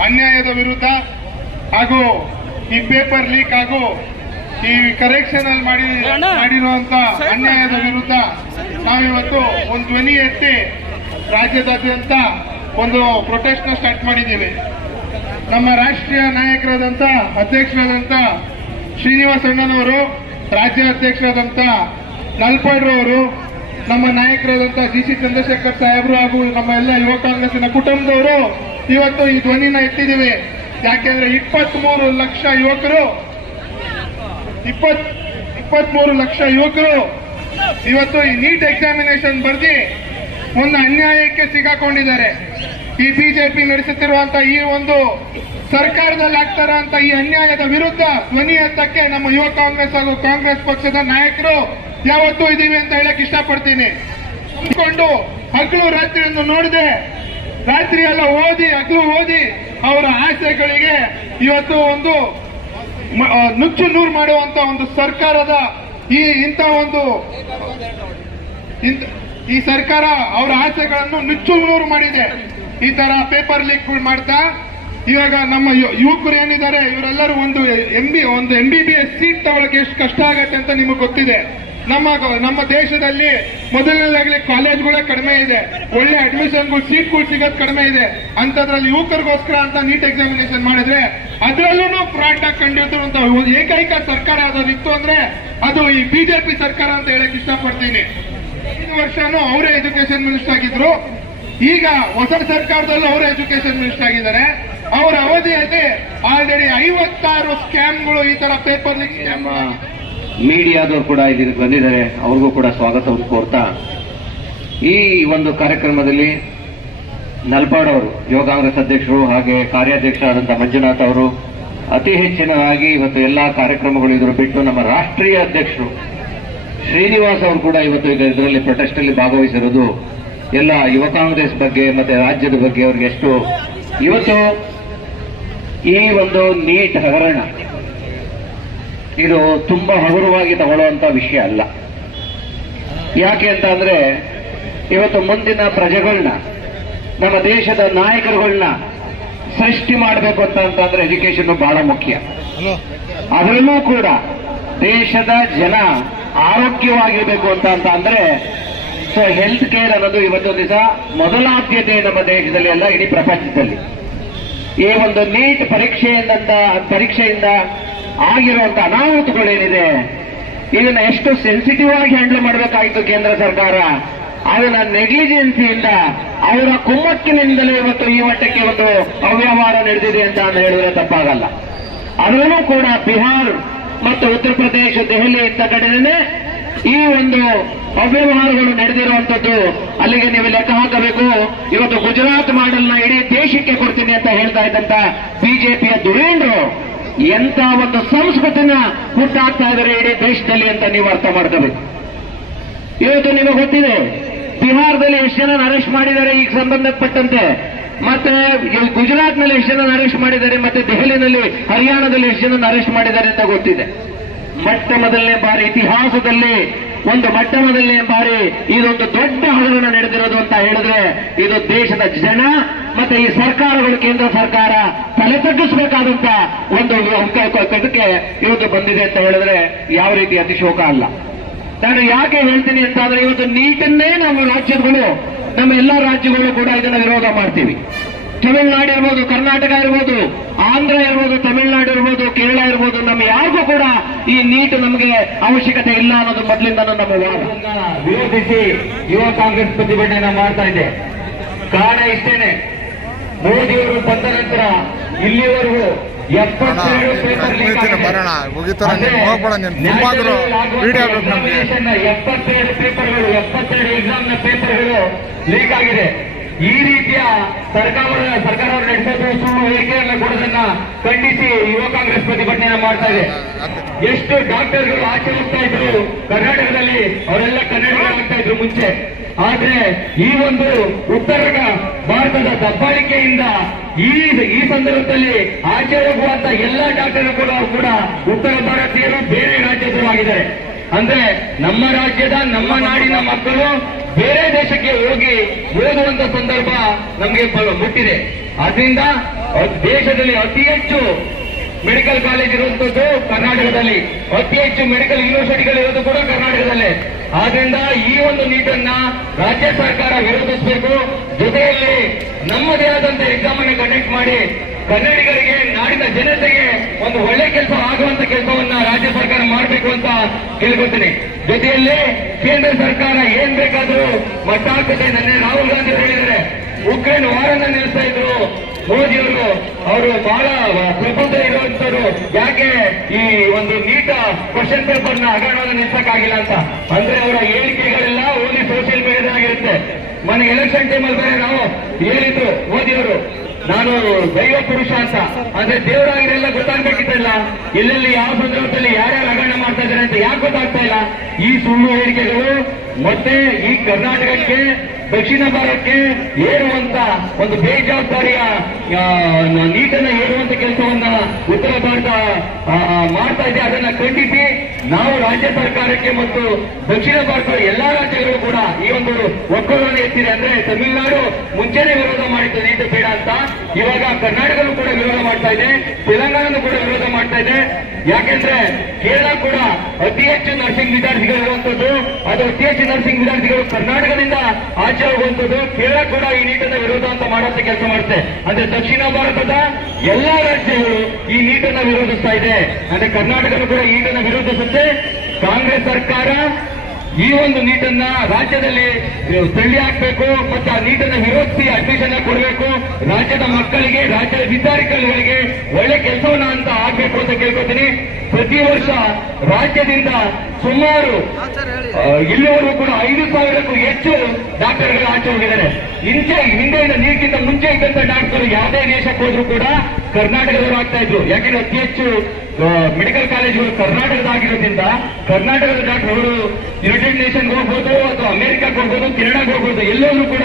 ಅನ್ಯಾಯದ ವಿರುದ್ಧ ಹಾಗೂ ಈ ಪೇಪರ್ ಲೀಕ್ ಹಾಗೂ ಈ ಕರೆಕ್ಷನ್ ಅಲ್ಲಿ ಮಾಡಿ ಮಾಡಿರುವಂತ ಅನ್ಯಾಯದ ವಿರುದ್ಧ ನಾವಿವತ್ತು ಒಂದು ಧ್ವನಿ ಎತ್ತಿ ರಾಜ್ಯದಾದ್ಯಂತ ಒಂದು ಪ್ರೊಟೆಸ್ಟ್ನ ಸ್ಟಾರ್ಟ್ ಮಾಡಿದ್ದೀವಿ. ನಮ್ಮ ರಾಷ್ಟ್ರೀಯ ನಾಯಕರಾದಂತ ಅಧ್ಯಕ್ಷರಾದಂತ ಶ್ರೀನಿವಾಸ ಅಣ್ಣನವರು ರಾಜ್ಯ ಅಧ್ಯಕ್ಷರಾದಂತ ನಲ್ಪಾಡ್ರು ಅವರು ನಮ್ಮ ನಾಯಕರಾದಂತಹ ಜಿ ಸಿ ಚಂದ್ರಶೇಖರ್ ಸಾಹೇಬರು ಹಾಗೂ ನಮ್ಮ ಎಲ್ಲ ಯುವ ಕಾಂಗ್ರೆಸ್ಸಿನ ಕುಟುಂಬದವರು ಇವತ್ತು ಈ ಧ್ವನಿನ ಇಟ್ಟಿದ್ದೀವಿ ಯಾಕೆಂದ್ರೆ ಇಪ್ಪತ್ಮೂರು ಲಕ್ಷ ಯುವಕರು, ಇಪ್ಪತ್ ಇಪ್ಪತ್ಮೂರು ಲಕ್ಷ ಯುವಕರು ಇವತ್ತು ಈ ನೀಟ್ ಎಕ್ಸಾಮಿನೇಷನ್ ಬರ್ದಿ ಒಂದು ಅನ್ಯಾಯಕ್ಕೆ ಸಿಗಾಕೊಂಡಿದ್ದಾರೆ. ಈ ಬಿಜೆಪಿ ನಡೆಸುತ್ತಿರುವಂತಹ ಈ ಒಂದು ಸರ್ಕಾರದಲ್ಲಿ ಆಗ್ತಾರ ಅಂತ ಈ ಅನ್ಯಾಯದ ವಿರುದ್ಧ ಧ್ವನಿ ಎತ್ತಕ್ಕೆ ನಮ್ಮ ಯುವ ಕಾಂಗ್ರೆಸ್ ಹಾಗೂ ಕಾಂಗ್ರೆಸ್ ಪಕ್ಷದ ನಾಯಕರು ಯಾವತ್ತೂ ಇದೀವಿ ಅಂತ ಹೇಳಕ್ ಇಷ್ಟಪಡ್ತೀನಿ. ಅಂದ್ಕೊಂಡು ಹಗಲು ರಾತ್ರಿಯನ್ನು ನೋಡಿದೆ ರಾತ್ರಿ ಎಲ್ಲ ಓದಿ, ಹಗಲು ಓದಿ ಅವರ ಆಸೆಗಳಿಗೆ ಇವತ್ತು ಒಂದು ನುಚ್ಚು ನೂರು ಮಾಡುವಂತ ಒಂದು ಸರ್ಕಾರದ ಈ ಇಂಥ ಒಂದು ಈ ಸರ್ಕಾರ ಅವರ ಆಸೆಗಳನ್ನು ನುಚ್ಚು ನೂರು ಮಾಡಿದೆ. ಈ ತರ ಪೇಪರ್ ಲೀಕ್ ಮಾಡ್ತಾ ಇವಾಗ ನಮ್ಮ ಯುವಕರು ಏನಿದ್ದಾರೆ, ಇವರೆಲ್ಲರೂ ಒಂದು ಎಂ ಬಿ, ಒಂದು M B B S seat ತಗೊಳಕ್ಕೆ ಎಷ್ಟು ಕಷ್ಟ ಆಗತ್ತೆ ಅಂತ ನಿಮಗೆ ಗೊತ್ತಿದೆ. ನಮ್ಮ ನಮ್ಮ ದೇಶದಲ್ಲಿ ಮೊದಲನೇದಾಗಲಿ ಕಾಲೇಜ್ಗಳೇ ಕಡಿಮೆ ಇದೆ. ಒಳ್ಳೆ ಅಡ್ಮಿಷನ್ಗಳು ಸೀಟ್ಗಳು ಸಿಗೋದು ಕಡಿಮೆ ಇದೆ. ಅಂತದ್ರಲ್ಲಿ ಯುವಕರಿಗೋಸ್ಕರ ಅಂತ ನೀಟ್ ಎಕ್ಸಾಮಿನೇಷನ್ ಮಾಡಿದ್ರೆ ಅದರಲ್ಲೂ ಫ್ರಾಡ್ ಆಗಿ ಅಂತ ಏಕೈಕ ಸರ್ಕಾರ ಇತ್ತು ಅಂದ್ರೆ ಅದು ಈ ಬಿಜೆಪಿ ಸರ್ಕಾರ ಅಂತ ಹೇಳಕ್ ಇಷ್ಟಪಡ್ತೀನಿ. ಐದು ವರ್ಷನೂ ಅವರೇ ಎಜುಕೇಶನ್ ಮಿನಿಸ್ಟರ್ ಆಗಿದ್ರು. ಈಗ ಹೊಸ ಸರ್ಕಾರದಲ್ಲೂ ಅವರೇ ಎಜುಕೇಶನ್ ಮಿನಿಸ್ಟರ್ ಆಗಿದ್ದಾರೆ. ಅವರ ಅವಧಿಯಲ್ಲಿ ಆಲ್ರೆಡಿ ಐವತ್ತಾರು ಸ್ಕ್ಯಾಮ್ಗಳು ಈ ತರ ಪೇಪರ್ ಮೀಡಿಯಾದವರು ಕೂಡ ಇದಕ್ಕೆ ಬಂದಿದ್ದಾರೆ, ಅವ್ರಿಗೂ ಕೂಡ ಸ್ವಾಗತವನ್ನು ಕೋರ್ತಾ. ಈ ಒಂದು ಕಾರ್ಯಕ್ರಮದಲ್ಲಿ ನಲ್ಪಾಡವರು ಯುವ ಕಾಂಗ್ರೆಸ್ ಅಧ್ಯಕ್ಷರು ಹಾಗೆ ಕಾರ್ಯಾಧ್ಯಕ್ಷರಾದಂತಹ ಮಂಜುನಾಥ್ ಅವರು, ಅತಿ ಹೆಚ್ಚಿನದಾಗಿ ಇವತ್ತು ಎಲ್ಲಾ ಕಾರ್ಯಕ್ರಮಗಳು ಇದ್ರು ಬಿಟ್ಟು ನಮ್ಮ ರಾಷ್ಟ್ರೀಯ ಅಧ್ಯಕ್ಷರು ಶ್ರೀನಿವಾಸ್ ಅವರು ಕೂಡ ಇವತ್ತು ಈಗ ಇದರಲ್ಲಿ ಪ್ರೊಟೆಸ್ಟ್ ಅಲ್ಲಿ ಭಾಗವಹಿಸಿರೋದು ಎಲ್ಲ ಯುವ ಕಾಂಗ್ರೆಸ್ ಬಗ್ಗೆ ಮತ್ತೆ ರಾಜ್ಯದ ಬಗ್ಗೆ ಅವ್ರಿಗೆ ಎಷ್ಟು. ಇವತ್ತು ಈ ಒಂದು ನೀಟ್ ಹಗರಣ ಇದು ತುಂಬಾ ಹಗುರವಾಗಿ ತಗೊಳ್ಳುವಂತ ವಿಷಯ ಅಲ್ಲ. ಯಾಕೆ ಅಂತ ಅಂದ್ರೆ ಇವತ್ತು ಮುಂದಿನ ಪ್ರಜೆಗಳನ್ನ ನಮ್ಮ ದೇಶದ ನಾಯಕರುಗಳನ್ನ ಸೃಷ್ಟಿ ಮಾಡಬೇಕು ಅಂತ ಅಂತಂದ್ರೆ ಎಜುಕೇಶನ್ ಬಹಳ ಮುಖ್ಯ. ಅದರಲ್ಲೂ ಕೂಡ ದೇಶದ ಜನ ಆರೋಗ್ಯವಾಗಿರಬೇಕು ಅಂತ ಅಂತ ಅಂದ್ರೆ ಸೊ ಹೆಲ್ತ್ ಕೇರ್ ಅನ್ನೋದು ಇವತ್ತು ದಿವಸ ಮೊದಲ ಆದ್ಯತೆ ನಮ್ಮ ದೇಶದಲ್ಲಿ ಅಲ್ಲ ಇಡೀ ಪ್ರಪಂಚದಲ್ಲಿ. ಈ ಒಂದು ನೀಟ್ ಪರೀಕ್ಷೆಯಿಂದ ಪರೀಕ್ಷೆಯಿಂದ ಆಗಿರುವಂತ ಅನಾಹುತಗಳೇನಿದೆ ಇದನ್ನ ಎಷ್ಟು ಸೆನ್ಸಿಟಿವ್ ಆಗಿ ಹ್ಯಾಂಡಲ್ ಮಾಡಬೇಕಾಯಿತು ಕೇಂದ್ರ ಸರ್ಕಾರ? ಅದನ್ನ ನೆಗ್ಲಿಜೆನ್ಸಿಯಿಂದ ಅವರ ಕುಮ್ಮಕ್ಕಿನಿಂದಲೇ ಇವತ್ತು ಈ ಮಟ್ಟಕ್ಕೆ ಒಂದು ಅವ್ಯವಹಾರ ನಡೆದಿದೆ ಅಂತ ಹೇಳಿದ್ರೆ ತಪ್ಪಾಗಲ್ಲ. ಅದರಲ್ಲೂ ಕೂಡ ಬಿಹಾರ್ ಮತ್ತು ಉತ್ತರ ಪ್ರದೇಶ, ದೆಹಲಿ ಇಂಥ ಕಡೆನೇ ಈ ಒಂದು ಅವ್ಯವಹಾರಗಳು ನಡೆದಿರುವಂತದ್ದು ಅಲ್ಲಿಗೆ ನೀವು ಲೆಕ್ಕ ಹಾಕಬೇಕು. ಇವತ್ತು ಗುಜರಾತ್ ಮಾಡೆಲ್ನ ಇಡೀ ದೇಶಕ್ಕೆ ಕೊಡ್ತೀನಿ ಅಂತ ಹೇಳ್ತಾ ಇದ್ದಂತ ಬಿಜೆಪಿಯ ಧುರೀಣರು ಎಂತ ಒಂದು ಸಂಸ್ಕೃತಿನ ಹುಟ್ಟಾಗ್ತಾ ಇದ್ದಾರೆ ಇಡೀ ದೇಶದಲ್ಲಿ ಅಂತ ನೀವು ಅರ್ಥ ಮಾಡ್ಕೋಬೇಕು. ಇವತ್ತು ನಿಮಗೆ ಗೊತ್ತಿದೆ, ಬಿಹಾರದಲ್ಲಿ ಎಷ್ಟು ಜನ ಅರೆಸ್ಟ್ ಮಾಡಿದ್ದಾರೆ ಈಗ ಸಂಬಂಧಪಟ್ಟಂತೆ. ಮತ್ತೆ ಗುಜರಾತ್ನಲ್ಲಿ ಎಷ್ಟು ಜನ ಅರೆಸ್ಟ್ ಮಾಡಿದ್ದಾರೆ, ಮತ್ತೆ ದೆಹಲಿನಲ್ಲಿ, ಹರಿಯಾಣದಲ್ಲಿ ಎಷ್ಟು ಜನ ಅರೆಸ್ಟ್ ಮಾಡಿದ್ದಾರೆ ಅಂತ ಗೊತ್ತಿದೆ. ಮೊಟ್ಟ ಮೊದಲನೇ ಬಾರಿ ಇತಿಹಾಸದಲ್ಲಿ, ಒಂದು ಮೊಟ್ಟ ಮೊದಲನೇ ಬಾರಿ ಇದೊಂದು ದೊಡ್ಡ ಹಗರಣ ನಡೆದಿರೋದು ಅಂತ ಹೇಳಿದ್ರೆ, ಇದು ದೇಶದ ಜನ ಮತ್ತೆ ಈ ಸರ್ಕಾರಗಳು ಕೇಂದ್ರ ಸರ್ಕಾರ ತಲೆ ತಗ್ಗಿಸಬೇಕಾದಂತ ಒಂದು ಇದಕ್ಕೆ ಇವತ್ತು ಬಂದಿದೆ ಅಂತ ಹೇಳಿದ್ರೆ ಯಾವ ರೀತಿ ಅತಿಶೋಕ ಅಲ್ಲ. ನಾನು ಯಾಕೆ ಹೇಳ್ತೀನಿ ಅಂತ ಅಂದ್ರೆ ಇವತ್ತು ನೀಟನ್ನೇ ನಮ್ಮ ರಾಜ್ಯಗಳು, ನಮ್ಮ ಎಲ್ಲಾ ರಾಜ್ಯಗಳು ಕೂಡ ಇದನ್ನ ವಿರೋಧ ಮಾಡ್ತೀವಿ. ತಮಿಳುನಾಡು ಇರ್ಬೋದು, ಕರ್ನಾಟಕ ಇರ್ಬೋದು, ಆಂಧ್ರ ಇರ್ಬೋದು, ತಮಿಳುನಾಡು ಇರ್ಬೋದು, ಕೇರಳ ಇರ್ಬೋದು, ನಮ್ಮ ಯಾರಿಗೂ ಕೂಡ ಈ ನೀಟ್ ನಮಗೆ ಅವಶ್ಯಕತೆ ಇಲ್ಲ ಅನ್ನೋದು ಮೊದಲಿಂದ ನಮ್ಮ ವಿರೋಧಿಸಿ ಯುವ ಕಾಂಗ್ರೆಸ್ ಪ್ರತಿಭಟನೆ ಮಾಡ್ತಾ ಇದೆ. ಕಾರಣ ಇಷ್ಟೇನೆ. ಮೋದಿಯವರು ಬಂದ ನಂತರ ಇಲ್ಲಿವರೆಗೂ ಬರೋಣ ಮುಗಿತಾರ ಹೋಗ್ಬೇಡ ನೀನು ತುಂಬಾದ್ರು ವಿಡಿಯೋ ಬೇಕು ನಮಗೆ. ಎಪ್ಪತ್ತೆರಡು ಪೇಪರ್ಗಳು ಎಪ್ಪತ್ತೆರಡು ಎಕ್ಸಾಮ್ನ ಪೇಪರ್ಗಳು ಲೀಕ್ ಆಗಿದೆ. ಈ ರೀತಿಯ ಸರ್ಕಾರ ಸರ್ಕಾರ ನಡೆಸೋದು ಸುಳ್ಳು ಹೇಳಿಕೆಯನ್ನು ಕೊಡೋದನ್ನ ಖಂಡಿಸಿ ಯುವ ಕಾಂಗ್ರೆಸ್ ಪ್ರತಿಭಟನೆ ಮಾಡ್ತಾ ಇದೆ. ಎಷ್ಟು ಡಾಕ್ಟರ್ಗಳು ಆಚೆ ಹೋಗ್ತಾ ಇದ್ರು ಕರ್ನಾಟಕದಲ್ಲಿ ಅವರೆಲ್ಲ ಕನ್ನಡಿಗರಾಗ್ತಾ ಇದ್ರು ಮುಂಚೆ. ಆದ್ರೆ ಈ ಒಂದು ಉತ್ತರ ಭಾರತದ ದಬ್ಬಾಳಿಕೆಯಿಂದ ಈ ಈ ಸಂದರ್ಭದಲ್ಲಿ ಆಚೆ ಹೋಗುವಂತ ಎಲ್ಲಾ ಡಾಕ್ಟರ್ ಕೂಡ ಕೂಡ ಉತ್ತರ ಭಾರತೀಯರು ಬೇರೆ ರಾಜ್ಯದವರು ಆಗಿದ್ದಾರೆ. ಅಂದ್ರೆ ನಮ್ಮ ರಾಜ್ಯದ ನಮ್ಮ ನಾಡಿನ ಮಕ್ಕಳು ಬೇರೆ ದೇಶಕ್ಕೆ ಹೋಗಿ ಓದುವಂತ ಸಂದರ್ಭ ನಮಗೆ ಮುಟ್ಟಿದೆ. ಆದ್ರಿಂದ ದೇಶದಲ್ಲಿ ಅತಿ ಹೆಚ್ಚು ಮೆಡಿಕಲ್ ಕಾಲೇಜ್ ಇರುವಂತದ್ದು ಕರ್ನಾಟಕದಲ್ಲಿ. ಅತಿ ಹೆಚ್ಚು ಮೆಡಿಕಲ್ ಯೂನಿವರ್ಸಿಟಿಗಳು ಇರೋದು ಕೂಡ ಕರ್ನಾಟಕದಲ್ಲೇ. ಆದ್ರಿಂದ ಈ ಒಂದು ನೀಟನ್ನ ರಾಜ್ಯ ಸರ್ಕಾರ ವಿರೋಧಿಸಬೇಕು. ಜೊತೆಯಲ್ಲಿ ನಮ್ಮದೇ ಆದಂತ ಎಕ್ಸಾಮ್ ಅನ್ನು ಕಂಡಕ್ಟ್ ಮಾಡಿ ಕನ್ನಡಿಗರಿಗೆ, ನಾಡಿನ ಜನತೆಗೆ ಒಂದು ಒಳ್ಳೆ ಕೆಲಸ ಆಗುವಂತ ಕೆಲಸವನ್ನ ರಾಜ್ಯ ಸರ್ಕಾರ ಮಾಡಬೇಕು ಅಂತ ಕೇಳ್ಕೊತೀನಿ ಜೊತೆಯಲ್ಲಿ ಕೇಂದ್ರ ಸರ್ಕಾರ ಏನ್ ಬೇಕಾದ್ರೂ ಮಟ್ಟ ಹಾಕುತ್ತೆ ನನ್ನೆ ರಾಹುಲ್ ಗಾಂಧಿ ಹೇಳಿದ್ರೆ ಉಕ್ರೇನ್ ವಾರನ್ನ ನಿಲ್ಲಿಸ್ತಾ ಇದ್ರು. ಮೋದಿಯವರು ಅವರು ಬಹಳ ಪ್ರಬುದ್ಧ ಇರುವಂತರು ಯಾಕೆ ಈ ಒಂದು ನೀಟ ಕ್ವಶನ್ ಪೇಪರ್ನ ಹಗರಣವನ್ನು ನಿಲ್ಸಕ್ಕಾಗಿಲ್ಲ ಅಂತ? ಅಂದ್ರೆ ಅವರ ಹೇಳಿಕೆಗಳೆಲ್ಲ ಓದಿ ಸೋಷಿಯಲ್ ಮೀಡಿಯಾದಾಗಿರುತ್ತೆ ಮೊನ್ನೆ ಎಲೆಕ್ಷನ್ ಟೈಮಲ್ಲಿ ಬೇರೆ ನಾವು ಹೇಳಿದ್ರು ಮೋದಿಯವರು. ನಾನು ದೈವ ಪುರುಷ ಅಂತ. ಅಂದ್ರೆ ದೇವರಾಗಿರೆಲ್ಲ ಗೊತ್ತಾಗ್ಬೇಕಿತ್ತಲ್ಲ? ಎಲ್ಲೆಲ್ಲಿ ಯಾವ ಸಂದರ್ಭದಲ್ಲಿ ಯಾರ್ಯಾರು ಹಗರಣ ಮಾಡ್ತಾ ಇದ್ದಾರೆ ಅಂತ ಯಾಕೆ ಗೊತ್ತಾಗ್ತಾ ಇಲ್ಲ? ಈ ಸುಳ್ಳು ಹೇಳಿಕೆಗಳು ಮತ್ತೆ ಈ ಕರ್ನಾಟಕಕ್ಕೆ ದಕ್ಷಿಣ ಭಾರತಕ್ಕೆ ಏರುವಂತ ಒಂದು ಬೇಜವಾಬ್ದಾರಿಯ ನೀಟನ್ನು ಏರುವಂತ ಕೆಲಸವನ್ನ ಉತ್ತರ ಭಾರತ ಮಾಡ್ತಾ ಇದೆ. ಅದನ್ನ ಖಂಡಿಸಿ ನಾವು ರಾಜ್ಯ ಸರ್ಕಾರಕ್ಕೆ ಮತ್ತು ದಕ್ಷಿಣ ಭಾರತದ ಎಲ್ಲಾ ರಾಜ್ಯಗಳು ಕೂಡ ಈ ಒಂದು ಒಕ್ಕೂಟವನ್ನು ಎತ್ತಿದೆ ಅಂದ್ರೆ ತಮಿಳುನಾಡು ಮುಂಚೆನೆ ವಿರೋಧ ಮಾಡಿತ್ತು ನೀಟು ಬೇಡ ಅಂತ. ಇವಾಗ ಕರ್ನಾಟಕನೂ ಕೂಡ ವಿರೋಧ ಮಾಡ್ತಾ ಇದೆ. ತೆಲಂಗಾಣನೂ ಕೂಡ ವಿರೋಧ ಮಾಡ್ತಾ ಇದೆ. ಯಾಕೆಂದ್ರೆ ಕೇರಳ ಕೂಡ ಅತಿ ಹೆಚ್ಚು ನರ್ಸಿಂಗ್ ವಿದ್ಯಾರ್ಥಿಗಳು ಇರುವಂತದ್ದು. ಅದು ಅತಿ ಹೆಚ್ಚು ನರ್ಸಿಂಗ್ ವಿದ್ಯಾರ್ಥಿಗಳು ಕರ್ನಾಟಕದಿಂದ ಆಚೆ ಹೋಗುವಂತದ್ದು ಕೇರಳ ಕೂಡ ಈ ನೀಟನ್ನ ವಿರೋಧ ಅಂತ ಮಾಡುವಂತ ಕೆಲಸ ಮಾಡುತ್ತೆ. ಅಂದ್ರೆ ದಕ್ಷಿಣ ಭಾರತದ ಎಲ್ಲಾ ರಾಜ್ಯಗಳು ಈ ನೀಟನ್ನ ವಿರೋಧಿಸ್ತಾ ಇದೆ. ಅಂದ್ರೆ ಕರ್ನಾಟಕನೂ ಕೂಡ ಈ ನೀಟನ್ನ ವಿರೋಧಿಸುತ್ತೆ. ಕಾಂಗ್ರೆಸ್ ಸರ್ಕಾರ ಈ ಒಂದು ನೀಟನ್ನ ರಾಜ್ಯದಲ್ಲಿ ತಳ್ಳಿ ಹಾಕಬೇಕು ಮತ್ತು ಆ ನೀಟನ್ನ ವಿರೋಧಿಸಿ ಅಡ್ಮಿಷನ್ ಕೊಡಬೇಕು. ರಾಜ್ಯದ ಮಕ್ಕಳಿಗೆ, ರಾಜ್ಯದ ವಿದ್ಯಾರ್ಥಿಗಳಿಗೆ ಒಳ್ಳೆ ಕೆಲಸವನ್ನ ಅಂತ ಆಗ್ಬೇಕು ಅಂತ ಕೇಳ್ಕೊತೀನಿ. ಪ್ರತಿ ವರ್ಷ ರಾಜ್ಯದಿಂದ ಸುಮಾರು ಇಲ್ಲಿವರೆಗೂ ಕೂಡ ಐದು ಸಾವಿರಕ್ಕೂ ಹೆಚ್ಚು ಡಾಕ್ಟರ್ಗಳು ಆಚೆ ಹೋಗಿದ್ದಾರೆ. ಇಂಚೆ ಹಿಂದೆಯಿಂದ ನೀರಿಗಿಂತ ಮುಂಚೆ ಇದ್ದಂತ ಡಾಕ್ಟರ್ ಯಾವುದೇ ದೇಶಕ್ಕೆ ಹೋದ್ರು ಕೂಡ ಕರ್ನಾಟಕದವರು ಆಗ್ತಾ ಇದ್ರು. ಯಾಕೆಂದ್ರೆ ಅತಿ ಹೆಚ್ಚು ಮೆಡಿಕಲ್ ಕಾಲೇಜುಗಳು ಕರ್ನಾಟಕದಾಗಿರೋದ್ರಿಂದ ಕರ್ನಾಟಕದ ಡಾಕ್ಟರ್ ಅವರು ಯುನೈಟೆಡ್ ನೇಷನ್ಗೆ ಹೋಗ್ಬೋದು ಅಥವಾ ಅಮೆರಿಕಕ್ಕೆ ಹೋಗ್ಬೋದು ಕೆನಡಾಗೆ ಹೋಗ್ಬೋದು ಎಲ್ಲೋದ್ರು ಕೂಡ